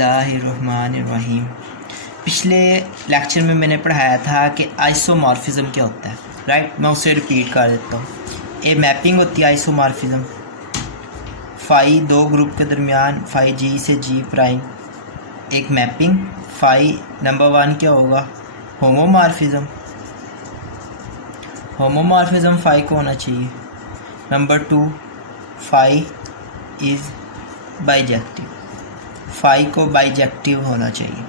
बिस्मिल्लाहिर्रहमानिर्रहीम। पिछले लेक्चर में मैंने पढ़ाया था कि आइसोमॉर्फिज्म क्या होता है, राइट। मैं उसे रिपीट कर देता हूँ। ए मैपिंग होती है आइसोमॉर्फिज्म, फाई दो ग्रुप के दरमियान फाई जी से जी प्राइम एक मैपिंग। फाई नंबर 1 क्या होगा, होमोमॉर्फिज्म। होमोमॉर्फिज्म फाई को होना चाहिए। Number 2 phi is bijective, phi को बाइजेक्टिव होना चाहिए,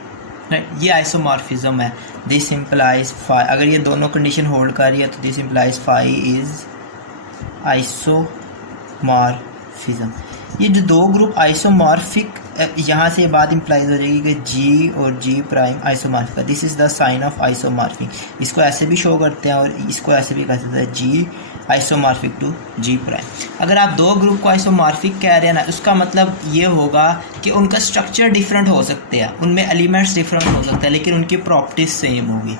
राइट। ये आइसोमॉर्फिज्म है। दिस इम्प्लाइज फाई, अगर ये दोनों कंडीशन होल्ड कर रही है तो this implies phi is isomorphism. ये जो दो ग्रुप आइसोमॉर्फिक, यहाँ से ये बात इम्प्लाइज हो जाएगी कि जी और जी प्राइम आइसोमॉर्फिक है। This is the sign of isomorphic. इसको ऐसे भी शो करते हैं और इसको ऐसे भी कर सकते हैं, जी आइसोमॉर्फिक टू जी प्राइम। अगर आप दो ग्रुप को आइसोमॉर्फिक कह रहे हैं ना, उसका मतलब ये होगा कि उनका स्ट्रक्चर डिफरेंट हो सकते हैं, उनमें एलिमेंट्स डिफरेंट हो सकते हैं, लेकिन उनकी प्रॉपर्टीज सेम होगी।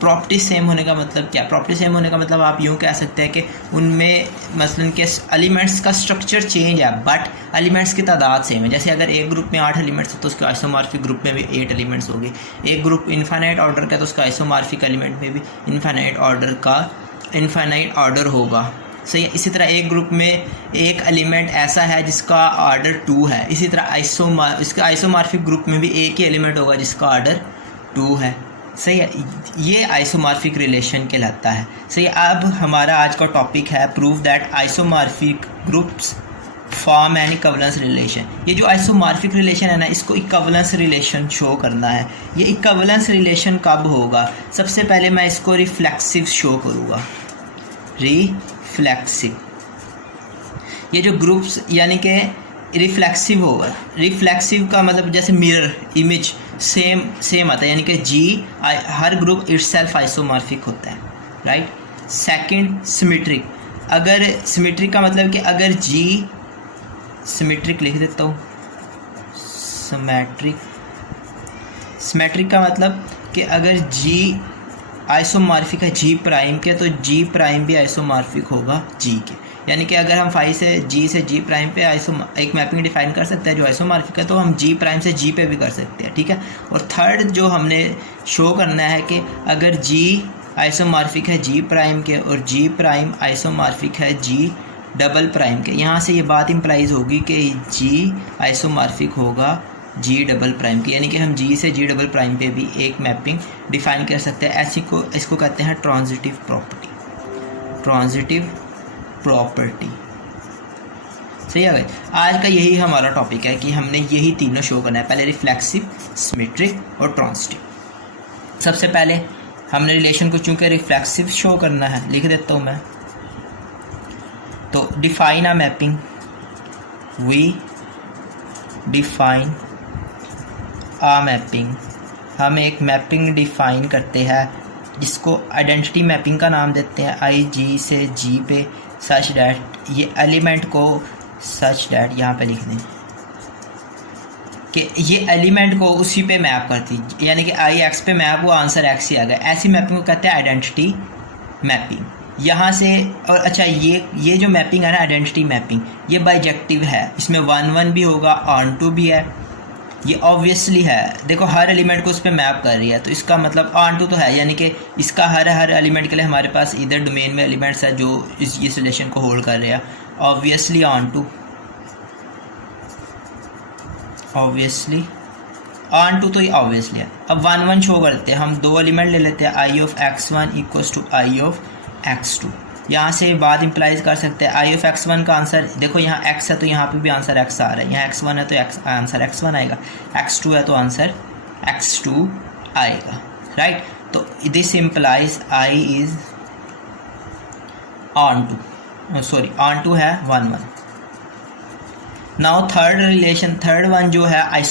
प्रॉपर्टी सेम होने का मतलब क्या? प्रॉपर्टी सेम होने का मतलब आप यूँ कह सकते हैं कि उनमें मसलन के एलिमेंट्स का स्ट्रक्चर चेंज है बट एलिमेंट्स की तादाद सेम है। जैसे अगर एक ग्रुप में 8 एलिमेंट्स है तो उसके आइसोमॉर्फिक ग्रुप में भी 8 एलिमेंट्स होंगे। एक ग्रुप इनफाइनाइट ऑर्डर का है तो उसका आइसोमॉर्फिक एलिमेंट में भी इनफाइनाइट ऑर्डर होगा, सही है। इसी तरह एक ग्रुप में एक एलिमेंट ऐसा है जिसका ऑर्डर 2 है, इसी तरह इसका आइसोमॉर्फिक ग्रुप में भी एक ही एलिमेंट होगा जिसका ऑर्डर 2 है, सही है। ये आइसोमॉर्फिक रिलेशन कहलाता है, सही है। अब हमारा आज का टॉपिक है prove that isomorphic groups form an equivalence relation. ये जो आइसोमॉर्फिक रिलेशन है ना, इसको इक्विवेलेंस रिलेशन शो करना है। ये इक्विवेलेंस रिलेशन कब होगा? सबसे पहले मैं इसको रिफ्लेक्सिव शो करूँगा, रिफ्लेक्सिव। ये जो ग्रुप्स यानी कि रिफ्लेक्सिव होगा। रिफ्लेक्सिव का मतलब जैसे मिरर इमेज सेम आता है, यानी कि जी हर ग्रुप इटसेल्फ आइसोमॉर्फिक होता है, राइट। Second symmetric. अगर सिमेट्रिक का मतलब कि अगर जी सिमेट्रिक लिख देता हूँ, सिमेट्रिक का मतलब कि अगर जी आइसोमॉर्फिक है जी प्राइम के तो जी प्राइम भी आइसोमॉर्फिक होगा जी के। यानी कि अगर हम फाई से जी प्राइम पे एक मैपिंग डिफाइन कर सकते हैं जो आइसोमॉर्फिक है, तो हम जी प्राइम से जी पे भी कर सकते हैं, ठीक है। और थर्ड जो हमने शो करना है कि अगर जी आइसोमॉर्फिक है जी प्राइम के और जी प्राइम आइसोमॉर्फिक है जी डबल प्राइम के, यहाँ से ये बात इम्प्लाइज होगी कि जी आइसोमॉर्फिक होगा जी डबल प्राइम की। यानी कि हम जी से जी डबल प्राइम पे भी एक मैपिंग डिफाइन कर सकते हैं। ऐसी को इसको कहते हैं ट्रांजिटिव प्रॉपर्टी, ट्रांजिटिव प्रॉपर्टी, सही है भाई। आज का यही हमारा टॉपिक है कि हमने यही तीनों शो करना है, पहले रिफ्लेक्सिव, सिमेट्रिक और ट्रांजिटिव। सबसे पहले हमने रिलेशन को चूँकि रिफ्लेक्सिव शो करना है, लिख देता हूँ मैं। तो define a mapping, we define a mapping. हम एक मैपिंग डिफाइन करते हैं जिसको आइडेंटिटी मैपिंग का नाम देते हैं, आई जी से जी पे सच डैट ये एलिमेंट को सच डैट यहाँ पे लिख दें कि ये एलिमेंट को उसी पे मैप करती, यानी कि आई एक्स पे मैप हुआ, आंसर एक्स ही आ गया। ऐसी मैपिंग को कहते हैं आइडेंटिटी मैपिंग। यहाँ से और अच्छा ये जो मैपिंग है ना आइडेंटिटी मैपिंग, ये बाइजेक्टिव है, इसमें 1 भी होगा, ऑन टू भी है। ये ऑब्वियसली है, देखो हर एलिमेंट को उस पर मैप कर रही है तो इसका मतलब ऑन टू तो है, यानी कि इसका हर एलिमेंट के लिए हमारे पास इधर डोमेन में एलिमेंट्स है जो इस रिलेशन को होल्ड कर रहे हैं। Obviously onto, obviously onto तो ये ऑब्वियसली है। अब 1 शो करते हैं, हम दो एलिमेंट ले लेते हैं, I of x1 equals to I of x2। यहाँ से बात इम्प्लाइज कर सकते हैं आई ऑफ x1 का आंसर, देखो यहाँ x है तो यहाँ पे भी आंसर x आ रहा है, यहाँ x1 है तो आंसर x1 आएगा, x2 है तो आंसर x2 आएगा, राइट। तो this implies i is onto, sorry onto है 1 1। Now third relation, third one जो है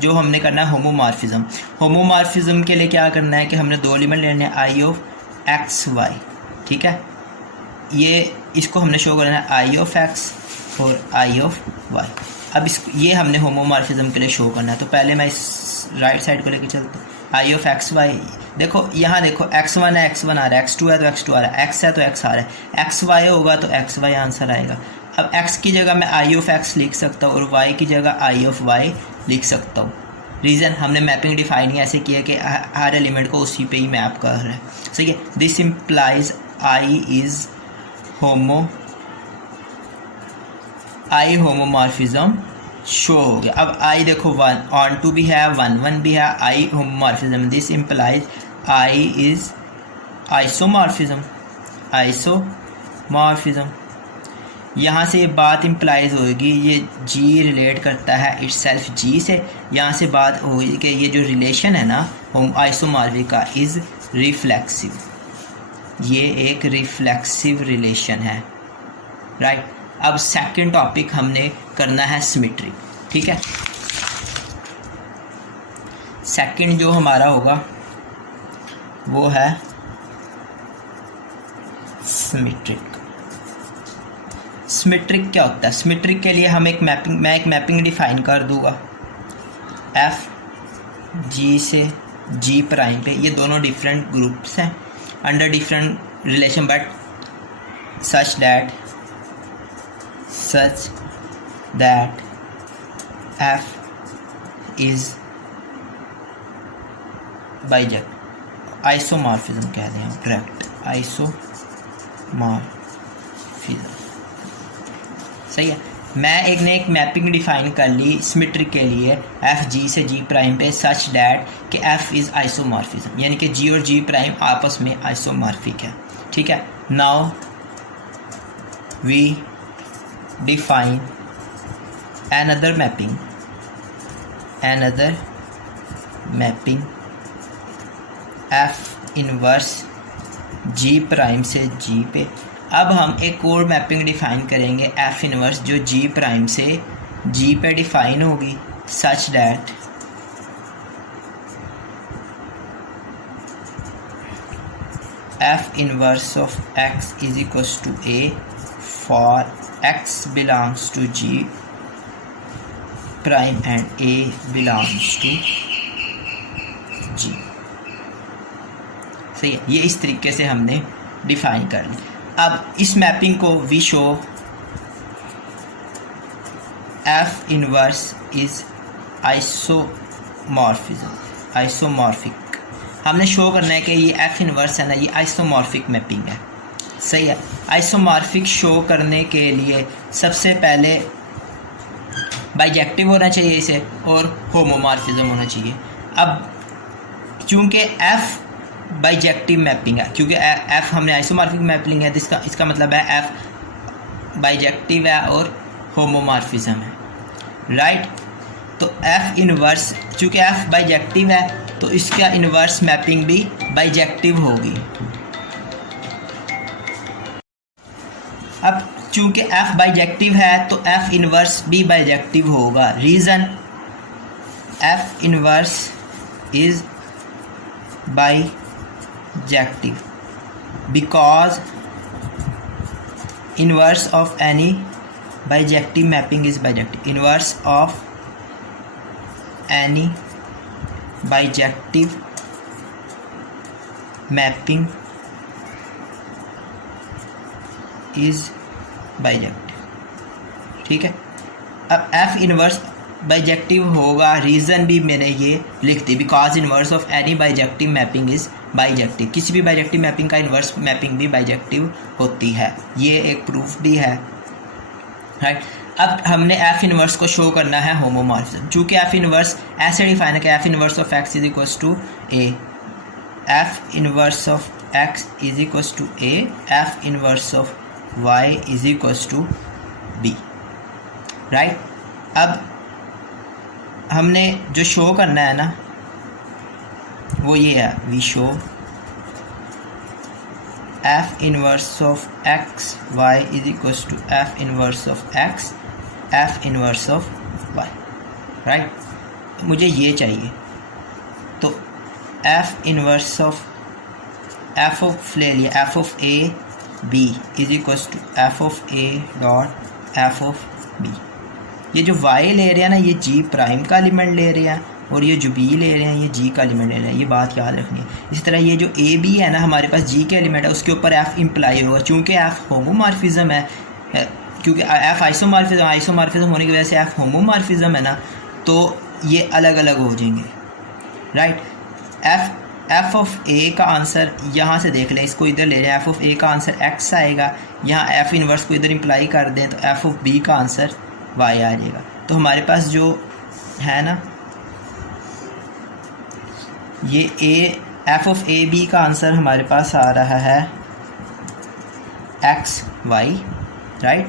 जो हमने करना है होमोमॉर्फिज्म। होमोमॉर्फिज्म के लिए क्या करना है कि हमने दो एलिमेंट लेने हैं, आई ऑफ एक्स वाई, ठीक है। ये इसको हमने शो करना है आई ऑफ एक्स और आई ऑफ वाई। अब ये हमने होमोमॉर्फिज्म के लिए शो करना है, तो पहले मैं इस राइट साइड को लेकर चलता हूँ। आई ऑफ एक्स वाई, देखो यहाँ देखो x1 है x1 आ रहा है, x2 है तो x2 आ रहा है, x है तो x आ रहा है, एक्स वाई होगा तो एक्स वाई आंसर आएगा। अब x की जगह मैं आई ऑफ एक्स लिख सकता हूँ और y की जगह आई ऑफ वाई लिख सकता हूँ। रीज़न हमने मैपिंग डिफाइन ही ऐसे किया कि हर एलिमेंट को उसी पे ही मैप कर रहा है, सही है। This implies I is I homomorphism show हो गया। अब आई देखो वन ऑन टू भी है, वन भी है, I homomorphism. This implies I is isomorphism यहाँ से ये बात इम्प्लाइज होगी, ये जी रिलेट करता है इटसेल्फ जी से। यहाँ से बात होगी कि ये जो रिलेशन है ना होम आइसोमॉर्फिक का इज़ रिफ्लेक्सिव, ये एक रिफ्लेक्सिव रिलेशन है, राइट। अब सेकंड टॉपिक हमने करना है सिमेट्रिक, ठीक है। सेकंड जो हमारा होगा वो है सिमेट्रिक। सिमेट्रिक क्या होता है? सिमेट्रिक के लिए हम मैं एक मैपिंग डिफाइन कर दूंगा एफ जी से जी प्राइम पे। ये दोनों डिफरेंट ग्रुप्स हैं under different relation but such that F is biject isomorphism कह दें हम, डायरेक्ट आइसोमॉर्फिज्म, सही है। मैं एक मैपिंग डिफाइन कर ली सिमेट्रिक के लिए एफ जी से जी प्राइम पे सच डैट कि एफ इज़ आइसोमॉर्फिज्म, यानी कि जी और जी प्राइम आपस में आइसोमॉर्फिक है, ठीक है। Now we define another mapping F inverse G prime से जी पे। अब हम एक और मैपिंग डिफाइन करेंगे एफ इनवर्स जो जी प्राइम से जी पे डिफाइन होगी such that F inverse of X is equals to A for X belongs to ji prime and A belongs to G, सही है। ये इस तरीके से हमने डिफाइन कर ली। अब इस मैपिंग को we show F inverse is isomorphic. हमने शो करना है कि ये एफ इनवर्स है ना, ये आइसोमॉर्फिक मैपिंग है, सही है। आइसोमॉर्फिक शो करने के लिए सबसे पहले बाइजेक्टिव होना चाहिए इसे और होमोमॉर्फिज्म होना चाहिए। अब चूँकि एफ बाइजेक्टिव मैपिंग है, क्योंकि एफ हमने आइसोमॉर्फिक मैपिंग है, इसका मतलब है एफ बाइजेक्टिव है और होमोमॉर्फिज्म है, राइट। तो एफ इनवर्स, चूँकि एफ बाइजेक्टिव है तो इसका इनवर्स मैपिंग भी बाइजेक्टिव होगी। अब चूँकि एफ बाइजेक्टिव है तो एफ इनवर्स भी बाइजेक्टिव होगा। Reason F inverse is bijective because inverse of any bijective mapping is bijective. Inverse of any bijective mapping is bijective, ठीक है। अब एफ इनवर्स बाइजेक्टिव होगा, रीज़न भी मैंने ये लिख दी, because inverse of any bijective mapping is bijective. किसी भी बाइजेक्टिव मैपिंग का इनवर्स मैपिंग भी बाइजेक्टिव होती है, ये एक प्रूफ भी है, राइट। अब हमने एफ इनवर्स को शो करना है होमोमॉर्फिज्म। चूँकि एफ इनवर्स ऐसे डिफाइन है कि F inverse of X is equals to A, F inverse of X is equals to A, F inverse of y is equals to B, right. अब हमने जो शो करना है ना वो ये है, we show F inverse of X y is equals to F inverse of X F inverse of y, right. मुझे ये चाहिए, तो F inverse of F of ले लिया, F of A B is equals to F of A dot F of B. ये जो y ले रहे हैं ना ये g प्राइम का एलिमेंट ले रहे हैं और ये जो b ले रहे हैं ये g का एलिमेंट ले रहे हैं, ये बात याद रखनी है। इसी तरह ये जो a b है ना हमारे पास g के एलिमेंट है, उसके ऊपर f इम्प्लाई होगा। चूँकि f होमोमॉर्फिज्म है, क्योंकि f आइसोमॉर्फिज्म होने की वजह से f होमोमॉर्फिज्म है ना, तो ये अलग अलग हो जाएंगे, राइट। एफ ऑफ ए का आंसर यहाँ से देख लें, इसको इधर ले लें, एफ ऑफ ए का आंसर एक्स आएगा, यहाँ एफ इन्वर्स को इधर इंप्लाई कर दें तो एफ ऑफ बी का आंसर वाई आ जाएगा। तो हमारे पास जो है ना ये एफ ऑफ ए बी का आंसर हमारे पास आ रहा है X Y, right.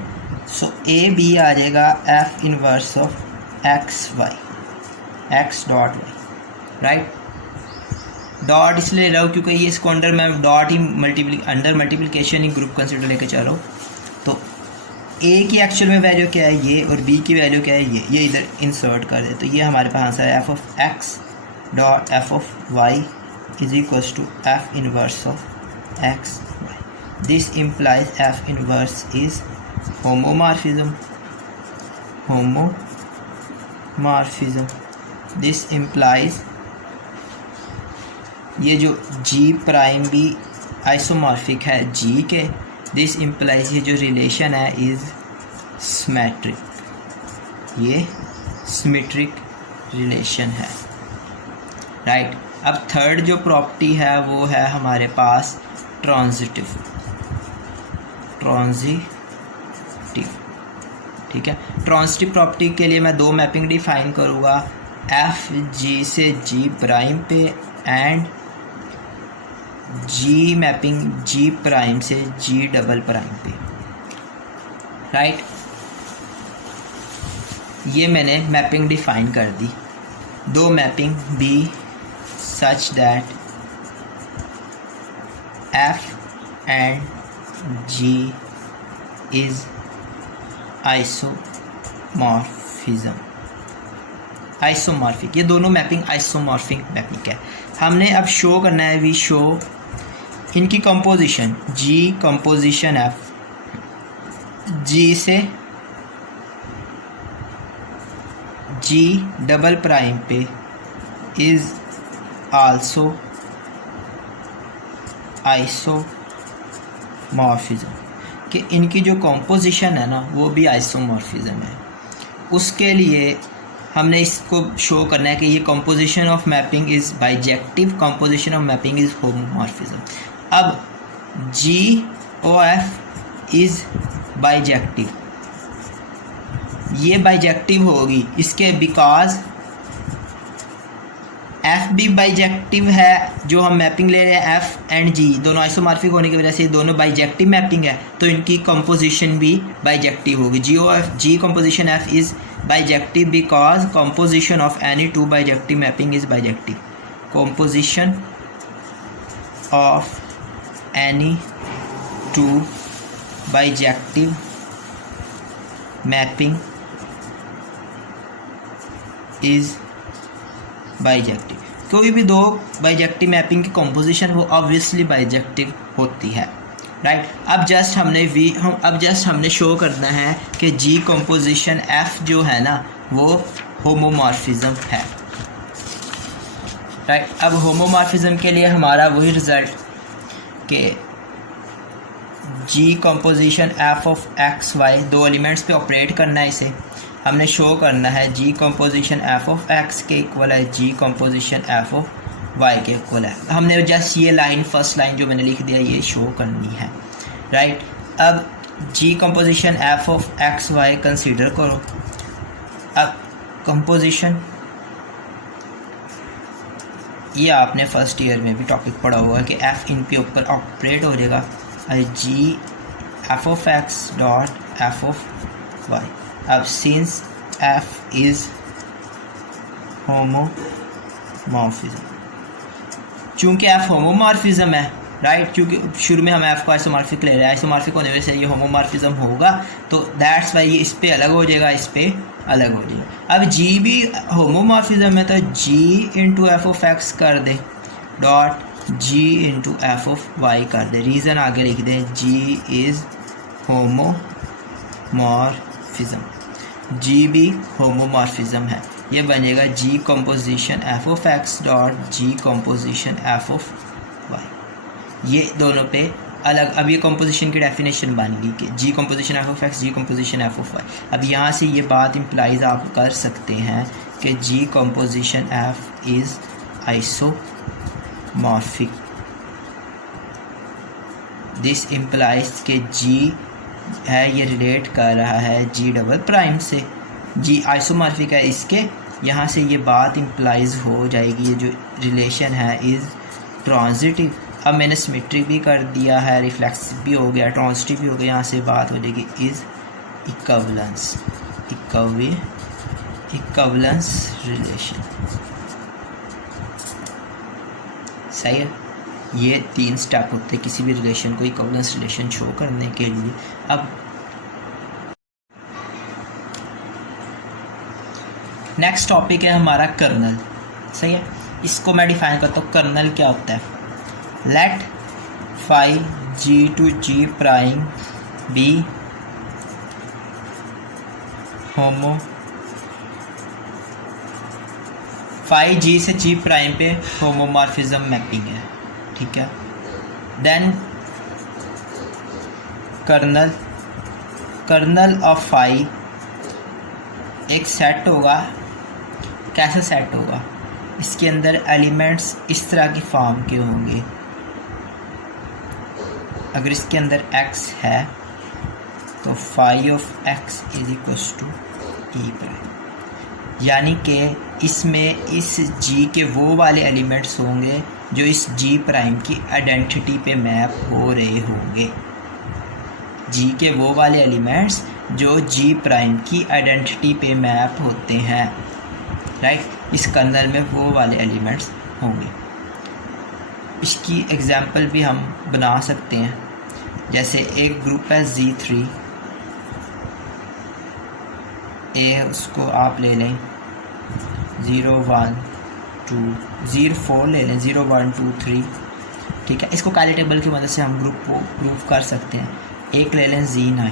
So A B आ जाएगा F inverse of X Y, X dot Y, right. Dot इसलिए रहा हूँ क्योंकि ये इसको अंडर मैं डॉट ही अंडर मल्टीप्लिकेशन ही ग्रुप कंसिडर लेके चल रहा हूँ। तो ए की एक्चुअल में वैल्यू क्या है ये, और बी की वैल्यू क्या है ये इधर इंसर्ट कर दे। तो ये हमारे पास आंसर है F of x dot F of Y is equals to F inverse of X Y. This implies F inverse is homomorphism, homomorphism. This implies ये जो जी प्राइम भी आइसोमॉर्फिक है जी के, दिस इम्प्लाइज ये जो रिलेशन है is symmetric, ये symmetric relation है, राइट। अब थर्ड जो प्रॉपर्टी है वो है हमारे पास ट्रांजिटिव, ठीक है। ट्रांजिटिव प्रॉपर्टी के लिए मैं दो मैपिंग डिफाइन करूँगा, एफ जी से जी प्राइम पे and G mapping G prime से जी डबल प्राइम पे, राइट। ये मैंने मैपिंग डिफाइन कर दी, दो mapping be such that F and G is isomorphic, ये दोनों मैपिंग आइसोमॉर्फिक मैपिंग है। हमने अब शो करना है, वी शो इनकी कंपोजिशन जी कंपोजिशन एफ जी से जी डबल प्राइम पे इज आल्सो आइसोमॉर्फिज्म, कि इनकी जो कंपोजिशन है ना वो भी आइसोमॉर्फिज्म है। उसके लिए हमने इसको शो करना है कि ये composition of mapping is bijective, composition of mapping is homomorphism. अब जी ओ एफ इज़ बाइजेक्टिव, ये बाइजेक्टिव होगी इसके बिकॉज एफ भी बाइजेक्टिव है, जो हम मैपिंग ले रहे हैं एफ एंड जी दोनों आइसोमॉर्फिक होने की वजह से दोनों बाइजेक्टिव मैपिंग है, तो इनकी कंपोजिशन भी बाइजेक्टिव होगी। G O F G composition F is bijective because composition of any two bijective mapping is bijective. Composition of any two bijective mapping is bijective. कोई भी दो बाइजेक्टिव मैपिंग की composition वो ऑब्वियसली बाइजेक्टिव होती है, right. अब just हमने show करना है कि जी कंपोजिशन एफ जो है ना वो होमोमॉर्फिज्म है, राइट। अब होमोमॉर्फिज्म के लिए हमारा वही रिज़ल्ट कि जी composition F of X Y, दो एलिमेंट्स पे ऑपरेट करना है, इसे हमने शो करना है G composition F of X के इक्वल है G composition F of Y के इक्वल है। हमने जस्ट ये लाइन फर्स्ट लाइन जो मैंने लिख दिया ये शो करनी है, राइट। अब G composition F of X Y consider करो। अब कंपोजिशन ये आपने फर्स्ट ईयर में भी टॉपिक पढ़ा हुआ है कि एफ इन के ऊपर ऑपरेट हो जाएगा G F of x dot F of Y. अब सिंस एफ इज़ होमोमॉर्फिज्म, चूँकि एफ होमोमॉर्फिज्म है, राइट, क्योंकि शुरू में हम एफ को आइसोमॉर्फिक ले रहे हैं, आइसोमॉर्फिक होने वजह से ये होमोमॉर्फिज्म होगा, तो दैट्स वाई ये इस पे अलग हो जाएगा, इस पे अलग हो जाएगा। अब जी भी होमोमॉर्फिज्म है तो g into f of x कर दे dot g into f of y कर दे। रीज़न आगे लिख दे, जी इज़ होमोमॉर्फिज्म, जी भी होमोमॉर्फिज्म है, ये बनेगा g composition F of x dot g composition F of y. ये दोनों पे अलग, अब ये कंपोजिशन की डेफिनेशन बन गई कि जी composition F of x g composition F of Y. अब यहाँ से ये बात इम्प्लाइज आप कर सकते हैं कि जी composition F is isomorphic. This implies कि जी है ये रिलेट कर रहा है जी डबल प्राइम से, जी आइसोमॉर्फिक है इसके, यहाँ से ये बात इम्प्लाइज हो जाएगी, ये जो रिलेशन है इज़ ट्रांजिटिव। अब मैंने सिमेट्री भी कर दिया है, रिफ्लेक्सिव भी हो गया, ट्रांजिटिव भी हो गया, यहाँ से बात हो जाएगी इज़ इक्विवेलेंस, इक्विवेलेंस रिलेशन। सही है, ये 3 स्टेप होते हैं किसी भी रिलेशन को इक्विवेलेंस रिलेशन शो करने के लिए। अब नेक्स्ट टॉपिक है हमारा कर्नल। सही है, इसको मैं डिफाइन करता हूँ। कर्नल क्या होता है? Let phi g to ji prime be homo, phi जी से जी प्राइम पे होमोमॉर्फिज्म मैपिंग है, ठीक है। देन कर्नल ऑफ फाई एक सेट होगा। कैसा सेट होगा? इसके अंदर एलिमेंट्स इस तरह की फॉर्म के होंगे। अगर इसके अंदर x है तो phi of x is equals to E prime, यानी कि इसमें इस g के वो वाले एलिमेंट्स होंगे जो इस g प्राइम की आइडेंटिटी पे मैप हो रहे होंगे। g के वो वाले एलिमेंट्स जो g प्राइम की आइडेंटिटी पे मैप होते हैं, राइट। इस कर्नल में वो वाले एलिमेंट्स होंगे। इसकी एग्जांपल भी हम बना सकते हैं, जैसे एक ग्रुप है Z3 ए, उसको आप ले लें 0 1 2 0 4 ले लें 0 1 2 3, ठीक है। इसको काली टेबल की मदद से हम ग्रुप कर सकते हैं। एक ले लें Z9,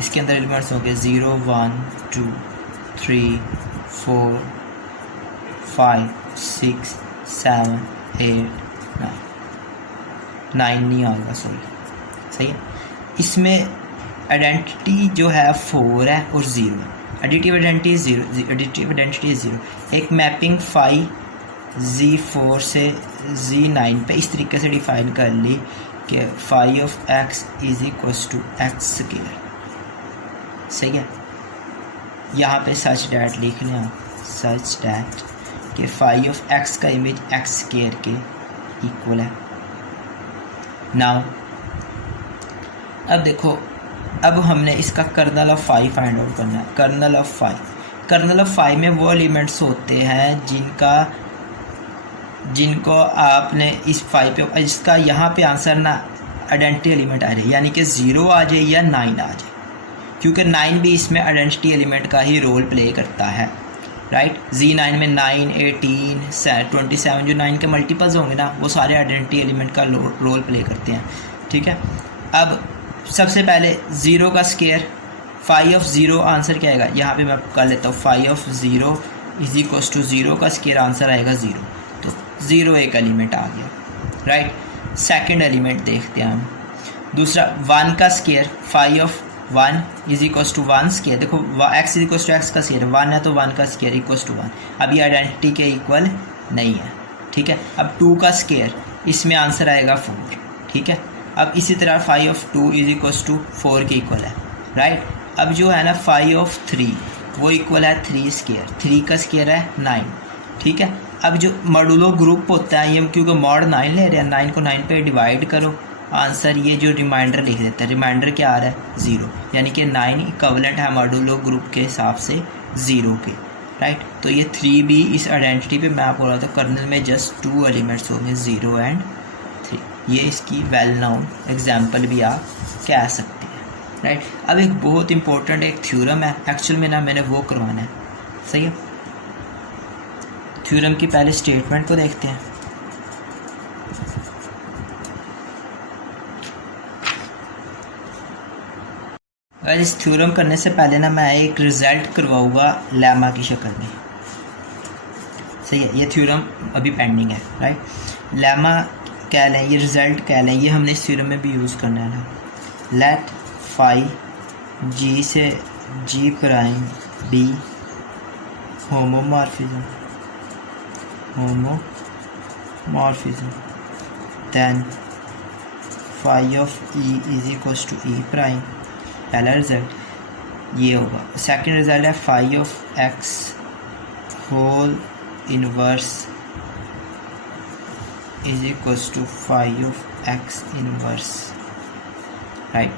इसके अंदर एलिमेंट्स होंगे 0 1 2 3 4 5 6 7 8 9, 9 नहीं आएगा, सॉरी। सही है, इसमें आइडेंटिटी जो है 4 है और 0 है। Additive identity 0, additive identity 0। एक मैपिंग फाई Z4 से Z9 पे इस तरीके से डिफाइन कर ली कि phi of x is equals to X square. सही है, यहाँ पे सच डैट लिख लें आप, सच डैट कि फाई ऑफ x का इमेज एक्स स्क्वायर के इक्वल है। नाउ अब देखो, अब हमने इसका kernel of phi find out करना है। कर्नल ऑफ फाई में वो एलिमेंट्स होते हैं जिनको आपने इस फाई पे, इसका यहाँ पे आंसर ना आइडेंटिटी एलिमेंट आ जाए, यानी कि 0 आ जाए या 9 आ जाए, क्योंकि 9 भी इसमें आइडेंटिटी एलिमेंट का ही रोल प्ले करता है, राइट। Z9 में 9 18 27 जो 9 के मल्टीपल्स होंगे ना, वो सारे आइडेंटिटी एलिमेंट का रोल प्ले करते हैं, ठीक है। अब सबसे पहले 0 का स्क्वायर, फाई ऑफ 0 आंसर क्या आएगा, यहाँ पे मैं कर लेता हूँ। Phi of 0 is equals to 0 का स्क्वायर आंसर आएगा 0, तो 0 एक एलिमेंट आ गया, राइट। सेकंड एलिमेंट देखते हैं हम। दूसरा 1 का square, phi of 1 is equals to 1 square. देखो x is equals to X का स्क्वायर 1 है, तो 1 का स्क्वायर इक्वल्स टू 1। अब ये आइडेंटिटी के इक्वल नहीं है, ठीक है। अब 2 का स्क्वायर, इसमें आंसर आएगा 4, ठीक है। अब इसी तरह phi of 2 is equals to 4 के इक्वल है, राइट। अब जो है ना फाई ऑफ 3 वो इक्वल है 3 स्क्वायर, 3 का स्क्वायर है 9, ठीक है। अब जो मॉडुलो ग्रुप होता है, ये क्योंकि मॉड 9 ले रहे हैं, 9 को 9 पे डिवाइड करो, आंसर ये जो रिमाइंडर लिख देता है, रिमाइंडर क्या आ रहा है 0, यानी कि 9 इक्विवेलेंट है मॉडुलो ग्रुप के हिसाब से 0 के, राइट। तो ये 3 भी इस आइडेंटिटी पे मैप हो रहा था। कर्नल में जस्ट 2 एलिमेंट्स होंगे 0 एंड 3। ये इसकी वेल नाउन एग्जाम्पल भी आप कह सकते हैं, राइट। अब एक बहुत इंपॉर्टेंट एक थ्योरम है, एक्चुअल में ना मैंने वो करवाना है, सही है। थ्योरम की पहले स्टेटमेंट को देखते हैं। अगर इस थ्योरम करने से पहले ना मैं एक रिज़ल्ट करवाऊँगा लेमा की शक्ल में, सही है। ये थ्योरम अभी पेंडिंग है, राइट। लेमा कह लें, ये रिज़ल्ट कह लें, ये हमने इस थ्योरम में भी यूज़ करना है ना। लेट फाई जी से जी prime be homomorphism then phi of e is equals to e prime। पहला रिजल्ट ये होगा। सेकंड रिजल्ट है phi of x whole inverse is equals to phi of x inverse, right.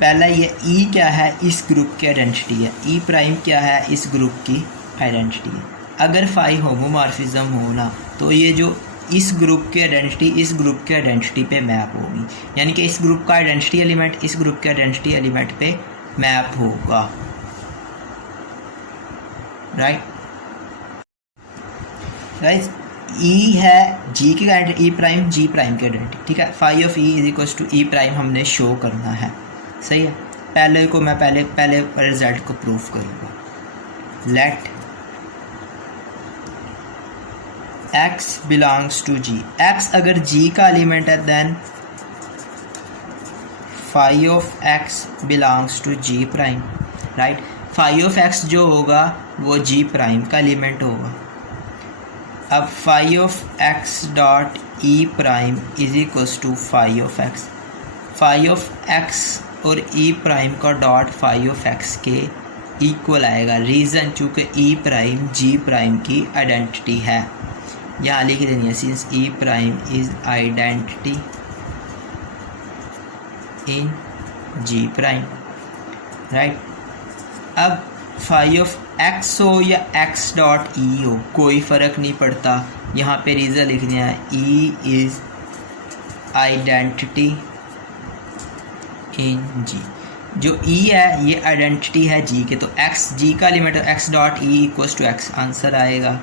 पहला ये e क्या है, इस ग्रुप की आइडेंटिटी है, e प्राइम क्या है, इस ग्रुप की आइडेंटिटी है। अगर फाई होमोमॉर्फिज्म हो ना तो ये जो इस ग्रुप की आइडेंटिटी इस ग्रुप की आइडेंटिटी पे मैप होगी, यानी कि इस ग्रुप का आइडेंटिटी एलिमेंट इस ग्रुप के आइडेंटिटी एलिमेंट पे मैप होगा, राइट गाइस। ई है जी की identity, E prime G prime की आइडेंटिटी, ठीक है। Phi of E is equals to E prime हमने शो करना है, सही है। पहले को मैं पहले रिजल्ट को प्रूफ करूँगा। Let x belongs to g, x अगर g का एलिमेंट है then phi of x belongs to g prime, right. Phi of x जो होगा वो g प्राइम का एलिमेंट होगा। अब phi of x dot e prime is equals to phi of x, phi of x और e prime का dot phi of x के equal आएगा। रीज़न चूँकि e प्राइम g प्राइम की आइडेंटिटी है, यहाँ लिख देनी है since e prime is identity in g prime, right. अब फाई ऑफ x हो या x डॉट e हो कोई फ़र्क नहीं पड़ता, यहाँ पे रीज़न लिखनी है e is identity in g। जो e है ये आइडेंटिटी है g के, तो x g का element x dot e equals to x answer आएगा,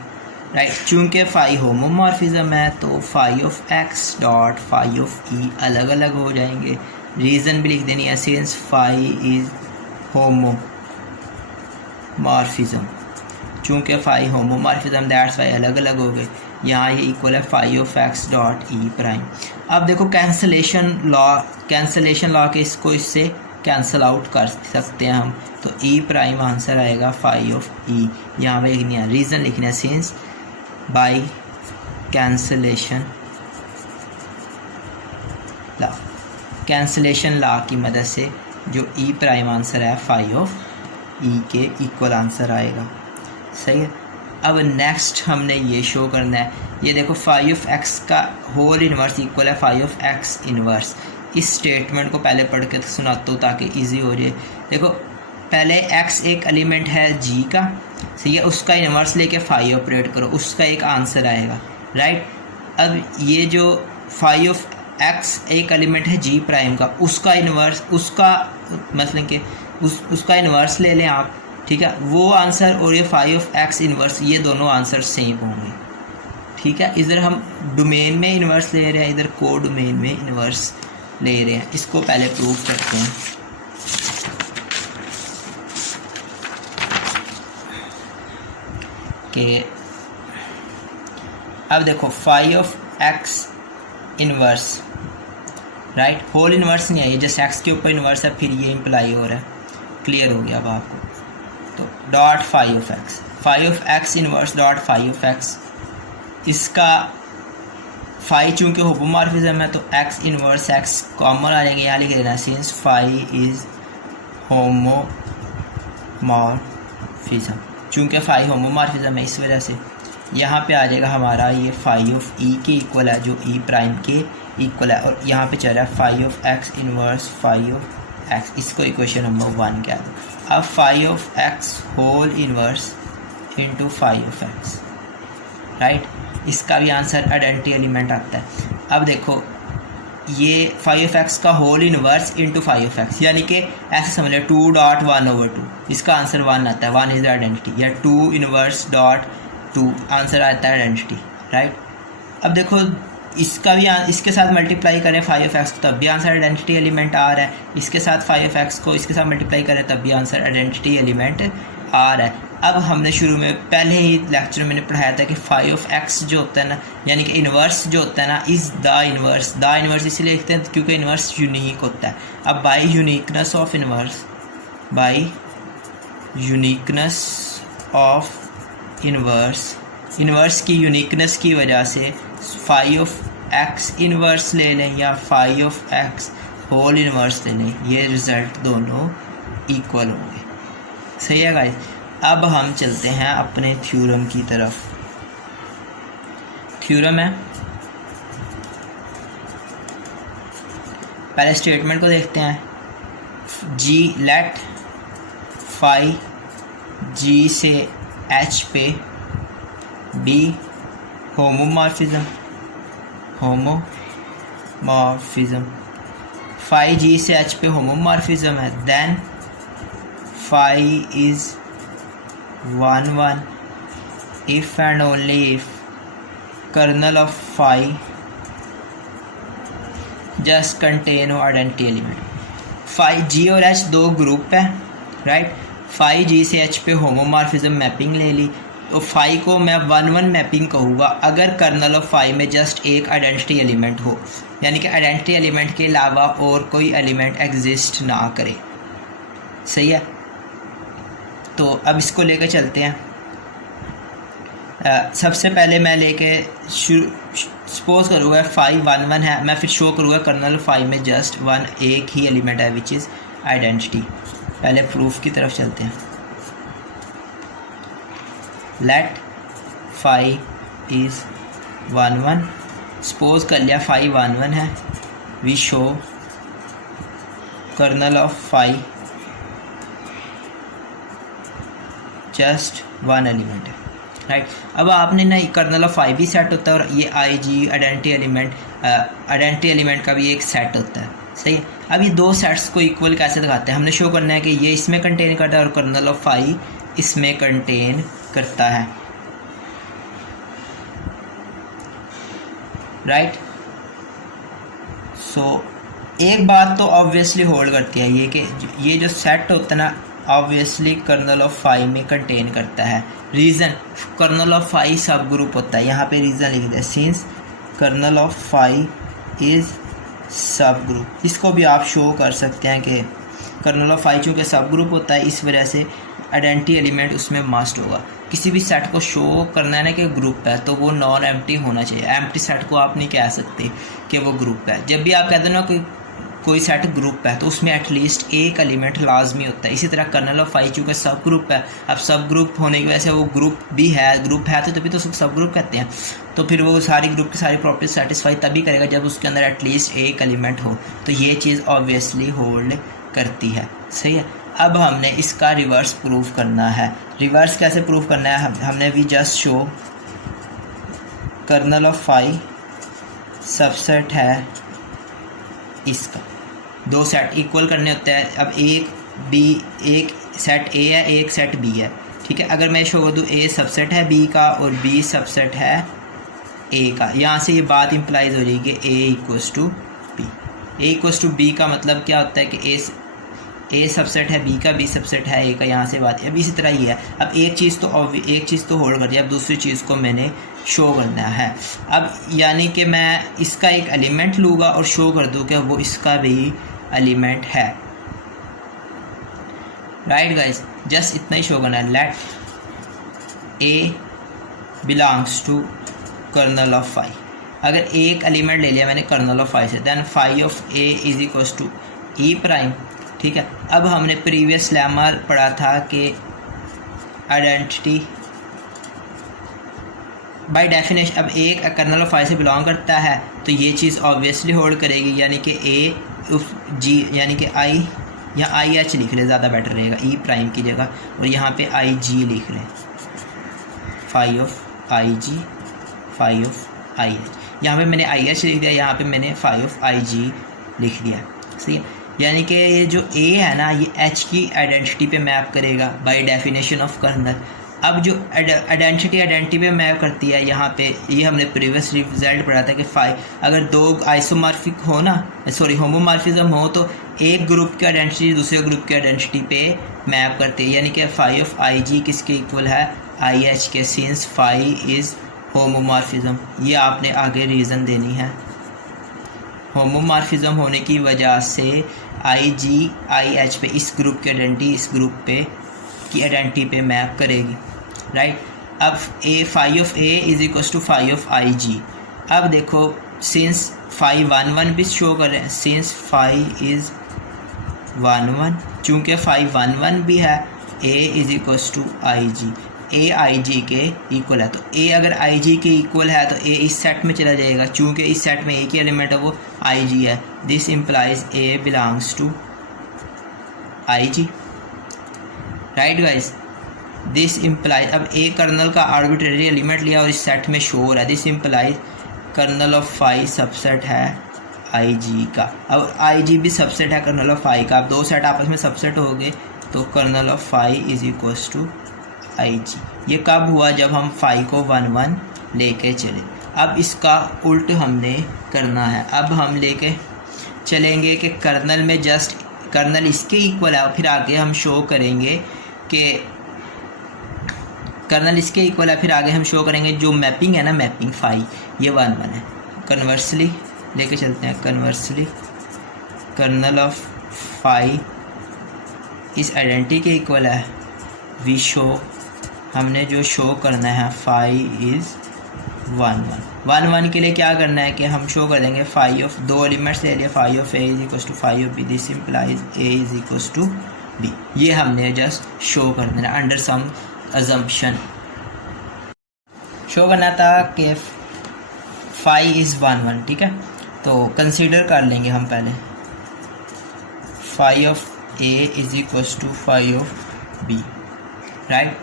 राइट। चूँकि फाई होमोमॉर्फिज्म है तो phi of x dot phi of e अलग अलग हो जाएंगे। रीज़न भी लिख देनी है सिंस फाई इज़ होमोमॉर्फिज्म, चूँकि फाई होमोमॉर्फिज्म दैट्स वाई अलग अलग हो गए। यहाँ ये इक्वल है phi of x dot e prime. अब देखो कैंसलेशन लॉ के इसको इससे कैंसिल आउट कर सकते हैं हम, तो e प्राइम आंसर आएगा फाई ऑफ e। यहाँ पे लिखनी है रीज़न लिखना है सिंस बाय कैंसलेशन लॉ की मदद से जो e प्राइम आंसर है फाई ऑफ e के इक्वल आंसर आएगा, सही है। अब नेक्स्ट हमने ये शो करना है, ये देखो फाई ऑफ x का होल इन्वर्स इक्वल है फाई ऑफ x इन्वर्स। इस स्टेटमेंट को पहले पढ़ के सुनाता हूँ ताकि इजी हो जाए। देखो पहले x एक एलिमेंट है g का, सही है, उसका इन्वर्स लेके फाई ऑपरेट करो, उसका एक आंसर आएगा, राइट। अब ये जो फाई ऑफ x एक एलिमेंट है g प्राइम का, उसका इन्वर्स मतलब कि उसका इन्वर्स ले लें आप, ठीक है। वो आंसर और ये फाई ऑफ x इन्वर्स ये दोनों आंसर सेम होंगे, ठीक है। इधर हम डोमेन में इन्वर्स ले रहे हैं, इधर को डोमेन में इन्वर्स ले रहे हैं। इसको पहले प्रूव करते हैं। कि अब देखो phi of x inverse, right, whole inverse नहीं है ये, जैसे x के ऊपर इन्वर्स है फिर ये इम्प्लाई हो रहा है, क्लियर हो गया अब आपको। तो dot phi of x inverse dot phi of x, इसका फाई चूँकि होमोमॉर्फिज्म है तो x इन्वर्स x कॉमन आ जाएंगे, यहाँ लिख देना सिंस फाई इज़ होमोमॉर्फिज्म, चूँकि फाई होमोमॉर्फिज्म है इस वजह से यहाँ पे आ जाएगा हमारा ये फाई ऑफ e के इक्वल है जो e प्राइम के इक्वल है, और यहाँ पे चल रहा है phi of x inverse phi of x, इसको इक्वेशन नंबर 1 कह दो। अब phi of x whole inverse into phi of x, right, इसका भी आंसर आइडेंटिटी एलिमेंट आता है। अब देखो ये फाई ऑफ x का whole inverse into phi of x, यानी कि ऐसे समझ लो 2 डॉट 1/2, इसका आंसर 1 आता है, 1 इज आइडेंटिटी, या 2 इन्वर्स डॉट 2 आंसर आता है आइडेंटिटी, राइट। अब देखो इसका भी इसके साथ मल्टीप्लाई करें फाई ऑफ x तब भी आंसर आइडेंटिटी एलिमेंट आ रहा है, इसके साथ फाई ऑफ x को इसके साथ मल्टीप्लाई करें तब भी आंसर आइडेंटिटी एलिमेंट आ रहा है। अब हमने शुरू में पहले ही लेक्चर में मैंने पढ़ाया था कि फाई ऑफ x जो होता है ना, यानी कि इन्वर्स जो होता है ना, इज़ द इन्वर्स इसलिए लिखते हैं क्योंकि इन्वर्स यूनिक होता है। अब by uniqueness of inverse of inverse की यूनिकनेस की वजह से फाई ऑफ एक्स इन्वर्स ले लें या phi of X whole inverse ले लें, ये रिज़ल्ट दोनों इक्वल होंगे। सही है गाइस। अब हम चलते हैं अपने थ्योरम की तरफ। थ्योरम है, पहले स्टेटमेंट को देखते हैं। जी लेट फाई जी से एच पे बी होमोमॉर्फिज्म फाई जी से एच पे होमोमॉर्फिज्म है, then phi is 1 if and only if kernel of phi just contain identity element. Phi g और एच दो ग्रुप है, राइट। फाई जी से एच पे होमोमॉर्फिज्म मैपिंग ले ली, तो फाई को मैं 1 मैपिंग कहूँगा अगर कर्नल ऑफ फाई में जस्ट एक आइडेंटिटी एलिमेंट हो, यानी कि आइडेंटिटी एलिमेंट के अलावा और कोई एलिमेंट एग्जिस्ट ना करे। सही है। तो अब इसको लेकर चलते हैं। सबसे पहले मैं लेके सपोज करूँगा फाई 1 है, मैं फिर शो करूँगा कर्नल फाई में जस्ट एक ही एलिमेंट है विच इज़ आइडेंटिटी। पहले प्रूफ की तरफ चलते हैं। लेट फाई इज़ 1 सपोज कर लिया फाई 1 है, we show kernel of phi just 1 element है, राइट। अब आपने ना कर्नल ऑफ फाई भी सेट होता है और ये आई जी आइडेंटिटी एलिमेंट का भी एक सेट होता है। सही है। अब ये दो सेट्स को इक्वल कैसे दिखाते हैं, हमने शो करना है कि ये इसमें कंटेन करता है और कर्नल ऑफ फाई इसमें कंटेन करता है, राइट। सो एक बात तो ऑब्वियसली होल्ड करती है ये कि ये जो सेट होता है ना ऑब्वियसली कर्नल ऑफ फाई में कंटेन करता है। Reason, kernel of phi subgroup होता है, यहाँ पे रीज़न लिख दिया, since kernel of phi is subgroup. इसको भी आप शो कर सकते हैं कि कर्नल ऑफ फाई चूँकि सब ग्रुप होता है इस वजह से आइडेंटिटी एलिमेंट उसमें मस्ट होगा। किसी भी सेट को शो करना है ना कि ग्रुप है तो वो नॉन एम्प्टी होना चाहिए। एम्प्टी सेट को आप नहीं कह सकते कि वो ग्रुप है। जब भी आप कहते हो ना कोई सेट ग्रुप है तो उसमें एटलीस्ट एक एलिमेंट लाजमी होता है। इसी तरह कर्नल ऑफ फाई चूँकि सब ग्रुप है, अब सब ग्रुप होने की वजह से वो ग्रुप है तो तभी तो उसको सब ग्रुप कहते हैं। तो फिर वो सारी ग्रुप की सारी प्रॉपर्टी सेटिस्फाई तभी करेगा जब उसके अंदर एटलीस्ट एक एलिमेंट हो। तो ये चीज़ ऑब्वियसली होल्ड करती है। सही है। अब हमने इसका रिवर्स प्रूफ करना है। रिवर्स कैसे प्रूफ करना है, हमने we just show kernel of phi subset है इसका। दो सेट इक्वल करने होते हैं। अब एक सेट ए है, एक सेट बी है, ठीक है। अगर मैं शो कर दूँ ए सबसेट है बी का और बी सबसेट है ए का, यहाँ से ये बात इम्प्लाइज हो जाएगी कि a equals to b. A equals to b का मतलब क्या होता है कि ए सबसेट है बी का, बी सबसेट है ए का, यहाँ से बात। अब इसी तरह ही है। अब एक चीज़ तो होल्ड कर दिया, अब दूसरी चीज़ को मैंने शो करना है। अब यानी कि मैं इसका एक एलिमेंट लूँगा और शो कर दूँ कि वो इसका भी एलिमेंट है, राइट गाइस। जस्ट इतना ही शो करना है। Let A belongs to kernel of phi. अगर एक एलिमेंट ले लिया मैंने कर्नल ऑफ फाई से, then phi of A is equals to E prime, ठीक है। अब हमने प्रीवियस लेमा पढ़ा था कि आइडेंटिटी बाय डेफिनेशन, अब एक कर्नल ऑफ फाई से बिलोंग करता है तो ये चीज़ ऑब्वियसली होल्ड करेगी, यानी कि ए जी यानी कि आई या आई एच लिख ले, ज़्यादा बेटर रहेगा ई प्राइम की जगह, और यहाँ पे आई जी लिख लें, phi of I G, phi of I H. यहाँ पे मैंने आई एच लिख दिया, यहाँ पे मैंने फाई ऑफ आई जी लिख दिया। सही है। यानी कि ये जो ए है ना ये एच की आइडेंटिटी पे मैप करेगा बाय डेफिनेशन ऑफ कर्नल। अब जो आइडेंटिटी पे मैप करती है यहाँ पे, ये हमने प्रीवियस रिजल्ट पढ़ा था कि अगर दो आइसोमॉर्फिक हो ना, होमोमॉर्फिज्म हो तो एक ग्रुप की आइडेंटिटी दूसरे ग्रुप की आइडेंटिटी पे मैप करती है। यानी कि फाई ऑफ आई जी किसके इक्वल है, आई एच के, सिंस फाई इज़ होमोमॉर्फिज्म। ये आपने आगे रीज़न देनी है। होमोमॉर्फिज्म होने की वजह से आई जी आई एच पे इस ग्रुप की आइडेंटिटी इस ग्रुप पे की आइडेंटिटी पे मैप करेगी। राइट। अब a phi of A is equal to phi of I g. अब देखो सिंस फाई 1 1 भी शो कर रहे हैं, सिंस फाई इज़ 1 1, चूँकि फाई 1 1 भी है, ए इज इक्वल टू आई जी, ए आई जी के इक्वल है। तो ए अगर आई जी के इक्वल है तो ए इस सेट में चला जाएगा, चूँकि इस सेट में एक ही एलिमेंट है वो आई जी है। This implies A belongs to I G, right guys. This implies, अब ए कर्नल का आर्बिट्रेरी एलिमेंट लिया और इस सेट में शो हो रहा है। This implies kernel of phi subset है आई जी का। अब आई जी भी सबसेट है कर्नल ऑफ फाई का। अब दो सेट आपस में सबसेट हो गए तो kernel of phi is equals to I g. ये कब हुआ? जब हम फाई को 1 1 लेके चले। अब इसका उल्ट हमने करना है। अब हम लेके चलेंगे कि कर्नल में जस्ट कर्नल इसके इक्वल है, फिर आगे हम शो करेंगे कि कर्नल इसके इक्वल है, फिर आगे हम शो करेंगे जो मैपिंग है ना, मैपिंग फाई ये 1 1 है। कन्वर्सली लेके चलते हैं, कन्वर्सली कर्नल ऑफ फाई इस आइडेंटिटी के इक्वल है। वी शो, हमने जो शो करना है फाई इज़ 1 1। 1 1 के लिए क्या करना है कि हम शो कर देंगे फाई ऑफ, दो एलिमेंट्स ले लिए, phi of A is equal to phi of B. This implies A is equal to B. ये हमने जस्ट शो कर देना अंडर सम अजम्पशन। शो करना था कि फाई इज़ 1 1, ठीक है। तो कंसीडर कर लेंगे हम पहले phi of A is equal to phi of B, right.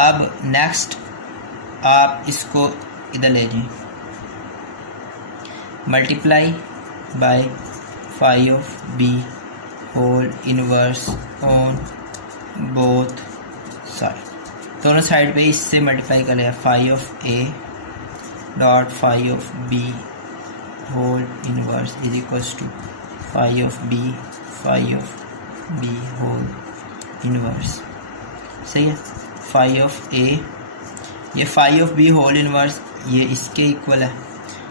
अब नेक्स्ट आप इसको इधर ले जाइए, multiply by phi of B whole inverse on both side. दोनों साइड पे इससे मल्टीप्लाई कर लिया, phi of A dot phi of B whole inverse is equals to phi of B whole inverse. सही है। फाई ऑफ ए, ये phi of B whole inverse ये इसके इक्वल है।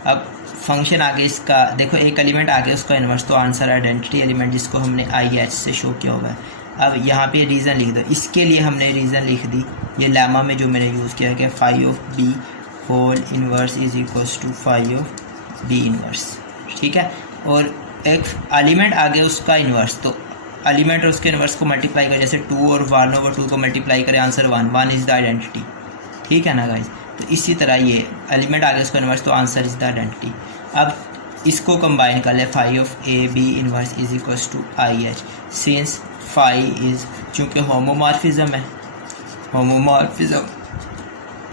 अब फंक्शन आगे इसका देखो, एक एलिमेंट आगे उसका इन्वर्स, तो आंसर आइडेंटिटी एलिमेंट जिसको हमने आई एच से शो किया हुआ है। अब यहाँ पे रीज़न लिख दो, इसके लिए हमने रीज़न लिख दी, ये लेमा में जो मैंने यूज़ किया है कि phi of B whole inverse is equals to phi of B inverse, ठीक है। और एक एलिमेंट आगे उसका इन्वर्स, तो एलिमेंट और उसके इन्वर्स को मल्टीप्लाई करें, जैसे 2 और 1/2 को मल्टीप्लाई करें, आंसर 1 इज़ द आइडेंटिटी, ठीक है ना गाइज। तो इसी तरह ये एलिमेंट आगे उसका इन्वर्स, तो आंसर इज़ द आइडेंटिटी। अब इसको कंबाइन कर ले, phi of A B inverse is equals to I H. Since phi is, चूँकि होमोमॉर्फिज्म है, होमोमॉर्फिज्म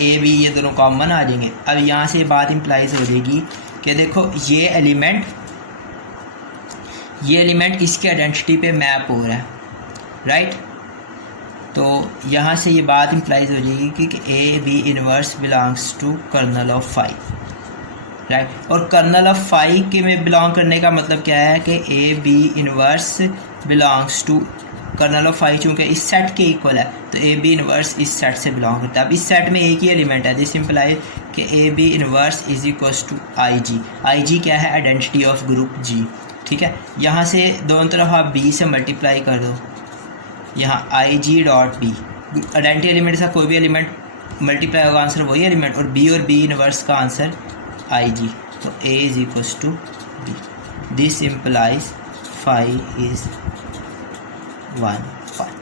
ए बी ये दोनों कॉमन आ जाएंगे। अब यहाँ से बात इम्प्लाइज हो जाएगी कि देखो ये एलिमेंट इसके आइडेंटिटी पे मैप हो रहा है, राइट। तो यहाँ से ये बात इम्प्लाइज हो जाएगी कि A B inverse belongs to kernel of phi, right. और कर्नल ऑफ फाई के में बिलोंग करने का मतलब क्या है कि A B inverse belongs to kernel of phi, चूँकि इस सेट के इक्वल है तो ए बी इनवर्स इस सेट से बिलोंग करता है। अब इस सेट में एक ही एलिमेंट है, दिस इम्प्लाइज कि A B inverse is equals to I G. आई जी क्या है? आइडेंटिटी ऑफ ग्रुप जी, ठीक है। यहाँ से दोनों तरफ आप बी से मल्टीप्लाई कर दो, यहाँ i g dot b, identity element से कोई भी एलिमेंट मल्टीप्लाई होगा, आंसर वही एलिमेंट, और बी इनवर्स का आंसर आई जी, तो a is equals to b. This implies phi is 1 5।